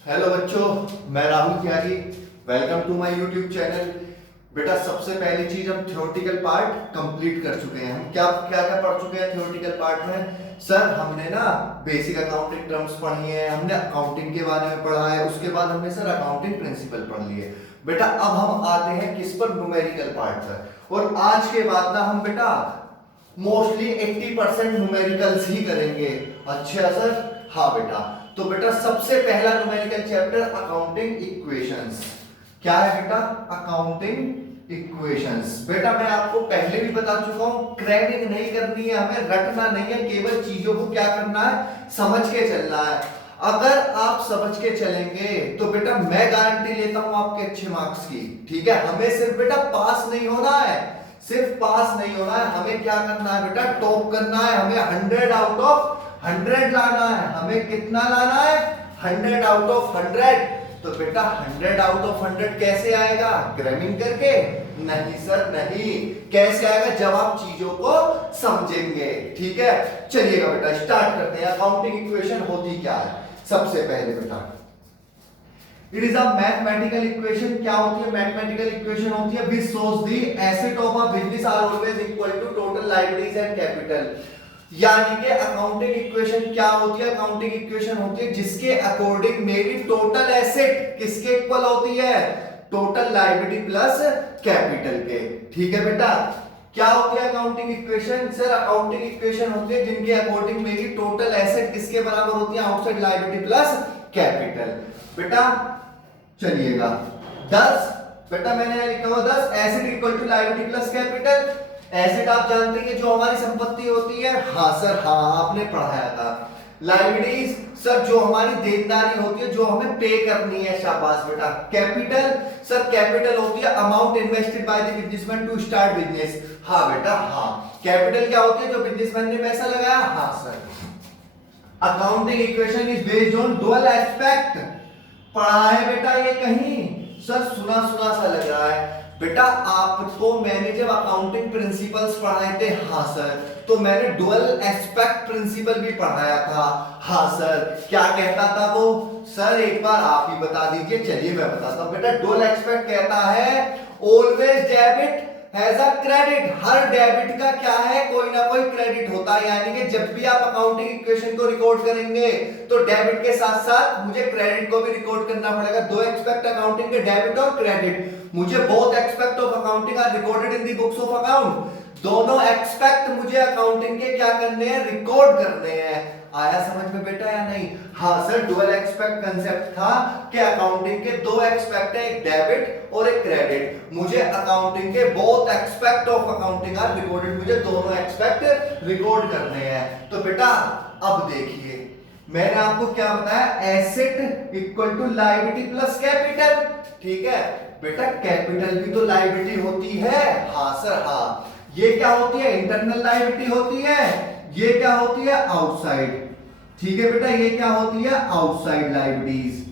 Hello बच्चों, मैं Rahul Tyagi. Welcome to my YouTube channel. बेटा, सबसे पहली चीज, हम थ्योरेटिकल पार्ट कंप्लीट कर चुके हैं। हम क्या क्या क्या पढ़ चुके हैं थ्योरेटिकल पार्ट में? सर, हमने ना बेसिक अकाउंटिंग टर्म्स पढ़ी है, हमने अकाउंटिंग के बारे में पढ़ा है, उसके बाद हमने सर अकाउंटिंग प्रिंसिपल पढ़ लिए। बेटा, अब हम आते हैं किस पर? न्यूमेरिकल पार्ट पर। और आज के बाद ना हम बेटा मोस्टली 80% न्यूमेरिकल्स ही करेंगे। अच्छा सर? हाँ बेटा। तो बेटा, सबसे पहला न्यूमेरिकल चैप्टर अकाउंटिंग इक्वेशंस। क्या है बेटा? Accounting equations. बेटा, मैं आपको पहले भी बता चुका हूं, क्रैमिंग नहीं करनी है, हमें रटना नहीं है, केवल चीजों को क्या करना है, समझ के चलना है। अगर आप समझ के चलेंगे तो बेटा मैं गारंटी लेता हूं आपके अच्छे मार्क्स की। ठीक है? हमें सिर्फ बेटा पास नहीं होना है, सिर्फ पास नहीं होना है, हमें क्या करना है बेटा? टॉप करना है। हमें 100 आउट ऑफ 100 लाना है। हमें कितना लाना है? 100 आउट ऑफ 100। तो बेटा 100 आउट ऑफ 100 कैसे आएगा? क्रैमिंग करके? नहीं सर, नहीं। कैसे आएगा? जब आप चीजों को समझेंगे। ठीक है? चलिएगा बेटा, स्टार्ट करते हैं। अकाउंटिंग इक्वेशन होती क्या है? सबसे पहले बेटा, it is a mathematical equation. क्या होती है मैथमेटिकल इक्वेशन? होती है which shows the asset of a business are always equal to total liabilities and capital. यानी कि अकाउंटिंग इक्वेशन क्या होती है? अकाउंटिंग इक्वेशन होती है जिसके अकॉर्डिंग मेरी टोटल एसेट किसके इक्वल होती है? टोटल लायबिलिटी प्लस कैपिटल के। ठीक है बेटा? क्या होती है accounting equation? Sir, accounting equation होती है जिनके अकॉर्डिंग मेरी टोटल एसेट किसके बराबर होती है? Outside liability plus capital. बेटा चलिएगा, 10 बेटा मैंने लिखा हुआ 10 asset equal to liability plus capital. Asset आप जानते हैं जो हमारी संपत्ति होती है। हाँ सर, हाँ आपने पढ़ाया था। लायबिलिटीज सर जो हमारी देनदारी होती है, जो हमें पे करनी है। शाबाश बेटा। कैपिटल सर, कैपिटल होती है amount invested by the businessman to start business. हाँ बेटा, हाँ। कैपिटल क्या होती है? जो बिजनेसमैन ने पैसा लगाया। हाँ sir. Accounting equation is based on dual aspect. पढ़ा है बेटा ये कहीं? सर सुना सुना सा लग रहा है। बेटा आपको मैंने जब अकाउंटिंग प्रिंसिपल्स पढ़ाए थे, हाँ सर, तो मैंने डुअल एस्पेक्ट प्रिंसिपल भी पढ़ाया था। हाँ सर। क्या कहता था वो? सर एक बार आप ही बता दीजिए। चलिए मैं बताता हूं बेटा। डुअल एस्पेक्ट कहता है always debit has a credit. Her debit का क्या है? कोई ना कोई क्रेडिट होता है। यानी कि जब भी आप अकाउंटिंग इक्वेशन को रिकॉर्ड करेंगे तो डेबिट के साथ साथ मुझे क्रेडिट को भी रिकॉर्ड करना पड़ेगा। दो एक्सपेक्ट अकाउंटिंग के, डेबिट और क्रेडिट। मुझे both expect of accounting are recorded in the books of account. दोनों एक्सपेक्ट मुझे अकाउंटिंग के क्या करने हैं? रिकॉर्ड करने हैं। आया समझ में बेटा या नहीं? हाँ सर, डुअल एक्सपेक्ट कंसेप्ट था कि अकाउंटिंग के दो एक्सपेक्ट है, एक डेबिट और एक क्रेडिट। मुझे अकाउंटिंग के both expect of accounting are recorded, मुझे दोनों एक्सपेक्ट रिकॉर्ड करने हैं। तो बेटा अब देखिए, मैंने आपको क्या बताया? Asset equal to liability plus capital. ठीक है बेटा? कैपिटल भी तो लायबिलिटी होती है। हाँ सर, हाँ। ये क्या होती है? इंटरनल लायबिलिटी होती है। ये क्या होती है? आउटसाइड। ठीक है बेटा? ये क्या होती है? Outside liabilities.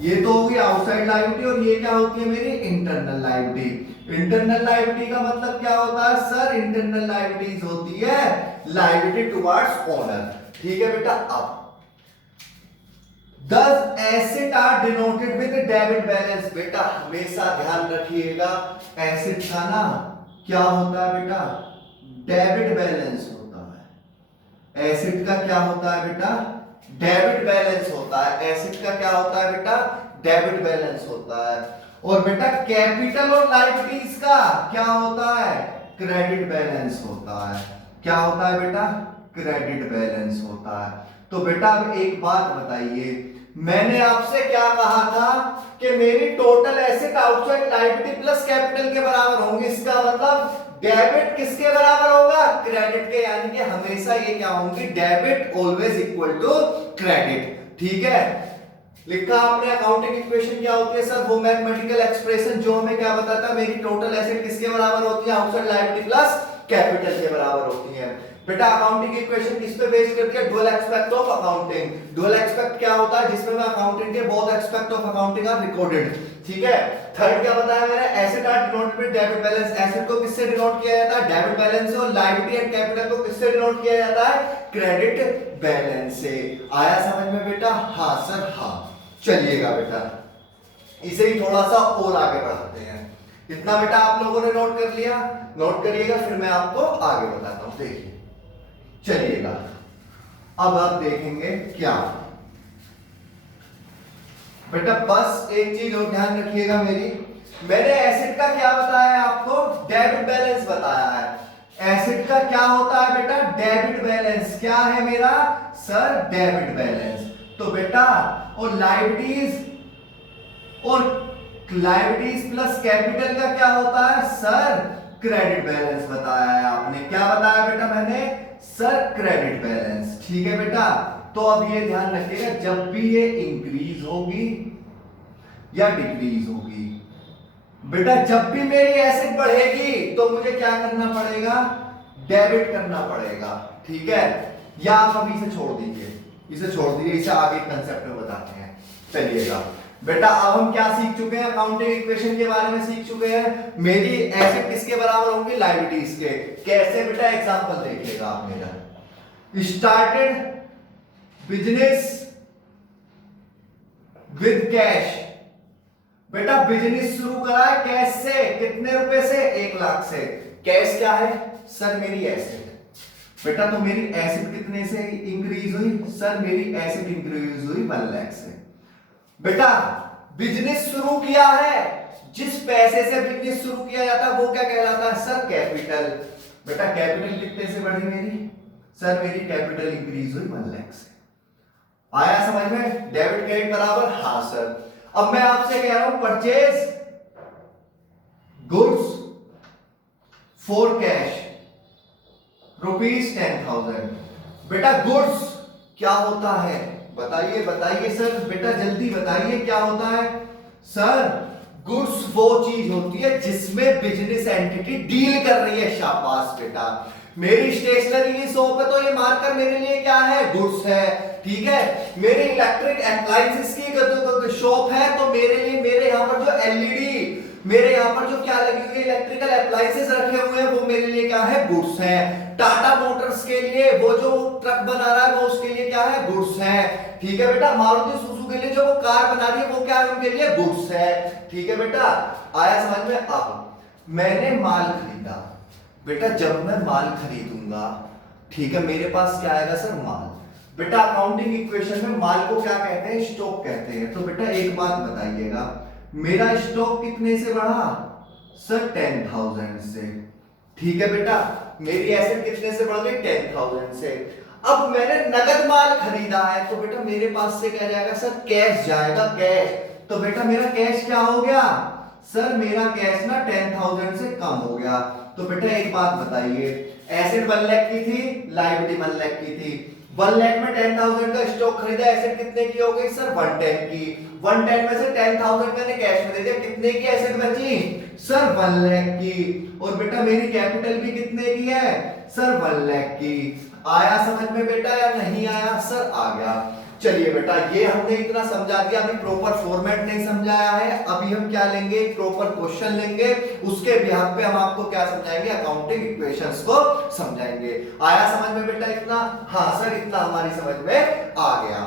ये तो होगी आउटसाइड लायबिलिटी, और ये क्या होती है मेरी? Internal liability. इंटरनल लायबिलिटी का मतलब क्या होता है? सर इंटरनल लायबिलिटीज होती है लायबिलिटी टुवर्ड्स ओनर। ठीक है बेटा? अब Thus asset are denoted with debit balance. बेटा हमेशा ध्यान रखिएगा, एसेट का ना क्या होता है बेटा? डेबिट बैलेंस होता है। एसेट का क्या होता है बेटा? डेबिट बैलेंस होता है। एसेट का क्या होता है बेटा? डेबिट बैलेंस होता है। और बेटा कैपिटल और लायबिलिटीज का क्या होता है? क्रेडिट बैलेंस होता है। क्या होता है बेटा? क्रेडिट बैलेंस होता है। तो बेटा अब एक बात बताइए, मैंने आपसे क्या कहा था कि मेरी total asset outside liability plus capital के बराबर होंगी। इसका मतलब डेबिट किसके बराबर होगा? क्रेडिट के। यानी कि हमेशा ये क्या होंगी? Debit always equal to credit. ठीक है? लिखा आपने अकाउंटिंग इक्वेशन क्या होती है? सर वो मैथमेटिकल एक्सप्रेशन जो हमें क्या बताता है? मेरी टोटल एसेट किसके बराबर होती है? आउटसाइड लायबिलिटी प्लस कैपिटल के बराबर होती है। बेटा अकाउंटिंग इक्वेशन किस पे बेस करती है? Dual expect of accounting. Dual expect क्या होता है? जिसमें मैं अकाउंटिंग के both expect of accounting are recorded. ठीक है? थर्ड क्या बताया मैंने? Asset are denoted with debit balance. Asset को किससे डिनोट किया जाता है? डेबिट बैलेंस से। और लायबिलिटी एंड कैपिटल को किससे डिनोट किया जाता है? क्रेडिट बैलेंस से। आया समझ में बेटा? हाँ सर, हाँ। चलिएगा बेटा, इसे ही थोड़ा सा और आगे बढ़ाते हैं। इतना बेटा आप लोगों ने नोट कर लिया, नोट करिएगा, फिर मैं आपको आगे बताता हूं। देखिए चलिएगा, अब आप देखेंगे क्या बेटा, बस एक चीज और ध्यान रखिएगा मेरी, मैंने एसिड का क्या बताया है आपको, डेबिट बैलेंस बताया है। एसिड का क्या होता है बेटा, डेबिट बैलेंस। क्या है मेरा सर, डेबिट बैलेंस। तो बेटा और लायबिलिटीज प्लस कैपिटल का क्या होता है सर, क्रेडिट बैलेंस बताया है आपने। क्या बताया बेटा मैंने सर, क्रेडिट बैलेंस। ठीक है बेटा, तो अब ये ध्यान रखिएगा, जब भी ये इंक्रीज होगी या डिक्रीज होगी बेटा, जब भी मेरी एसिड बढ़ेगी तो मुझे क्या करना पड़ेगा, डेबिट करना पड़ेगा। ठीक है, या आप अभी इसे छोड़ दीजिए, इसे आगे कंसेप्ट में बताते हैं। चलिएगा बेटा, अब हम क्या सीख चुके हैं, अकाउंटिंग इक्वेशन के बारे में सीख चुके हैं। मेरी एसेट किसके बराबर होंगी, लायबिलिटीज के। कैसे बेटा, एग्जांपल देखिएगा आप मेरा। Started business with cash. बेटा बिजनेस शुरू करा है कैश से, कितने रुपए से, 1 लाख से। कैश क्या है सर, मेरी एसेट। बेटा तो मेरी एसेट कितने से इंक्रीज हुई सर, मेरी एसेट इंक्रीज हुई 1 लाख से। बेटा बिजनेस शुरू किया है, जिस पैसे से बिजनेस शुरू किया जाता है वो क्या कहलाता है सर, कैपिटल। बेटा कैपिटल कितने से बढ़ी मेरी सर, मेरी कैपिटल इंक्रीज हुई 1 लाख से। आया समझ में, डेबिट क्रेडिट बराबर, हाँ सर। अब मैं आपसे कह रहा हूं, परचेज गुड्स फॉर कैश ₹10,000। बेटा गुड्स क्या होता है, बताइए बताइए सर, बेटा जल्दी बताइए क्या होता है सर। गुड्स वो चीज होती है जिसमें बिजनेस एंटिटी डील कर रही है। शाबाश बेटा, मेरी स्टेशनरी की शॉप है तो ये मार्कर मेरे लिए क्या है, गुड्स है। ठीक है, मेरी इलेक्ट्रिक अप्लायंसेस की शॉप है तो मेरे लिए, मेरे यहां पर जो एलईडी, मेरे यहां पर जो क्या लगी हुई है, इलेक्ट्रिकल अप्लायंसेस रखे हुए हैं, वो मेरे लिए क्या है, गुड्स है। टाटा मोटर्स के लिए वो जो ट्रक बना रहा है वो उसके लिए क्या है, गुड्स है। ठीक है बेटा, मारुति सुजुकी के लिए जो वो कार बना रही है वो क्या है, उनके लिए गुड्स है। ठीक है बेटा, आया समझ में। अब मैंने माल खरीदा बेटा, जब मैं माल खरीदूंगा, ठीक है, मेरे पास क्या आएगा सर, माल। बेटा अकाउंटिंग इक्वेशन में माल को क्या कहते हैं, स्टॉक कहते हैं। तो बेटा एक बात बताइएगा, मेरा स्टॉक कितने से बढ़ा सर, 10,000 से। ठीक है बेटा, मेरी एसेट कितने से बढ़ गई, 10,000 से। अब मैंने नगद माल खरीदा है तो बेटा मेरे पास से क्या जाएगा सर, कैश जाएगा, कैश। तो बेटा मेरा कैश क्या हो गया सर, मेरा कैश ना 10,000 से कम हो गया। तो बेटा एक बात बताइए, एसेट 1 लाख की थी, लायबिलिटी 1 लाख की थी। 1 लाख में 10,000 का स्टॉक खरीदा, एसेट कितने की हो गई सर, 110 की। 110 में से 10,000 मैंने कैश में दे दिया, कितने की एसेट बची सर, 1 लाख की। और बेटा मेरी कैपिटल भी कितने की है सर, 1 लाख की। आया समझ में बेटा या नहीं आया सर, आ गया। चलिए बेटा, ये हमने इतना समझा दिया, अभी प्रॉपर फॉर्मेट नहीं समझाया है। अभी हम क्या लेंगे, प्रॉपर क्वेश्चन लेंगे, उसके बिहाफ पे हम आपको क्या समझाएंगे, अकाउंटिंग इक्वेशंस को समझाएंगे। आया समझ में बेटा इतना, हाँ सर इतना हमारी समझ में आ गया।